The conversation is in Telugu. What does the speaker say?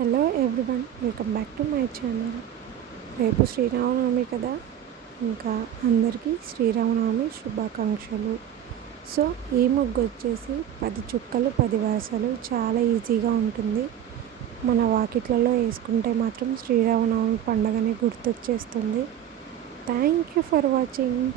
Hello everyone welcome back to my channel రేపు శ్రీరామనవమి కదా? ఇంకా అందరికీ శ్రీరామనవమి శుభాకాంక్షలు. సో ఈ ముగ్గు వచ్చేసి పది చుక్కలు పది వరుసలు చాలా ఈజీగా ఉంటుంది. మన వాకిట్లలో వేసుకుంటే మాత్రం శ్రీరామనవమి పండుగని గుర్తొచ్చేస్తుంది. Thank you for watching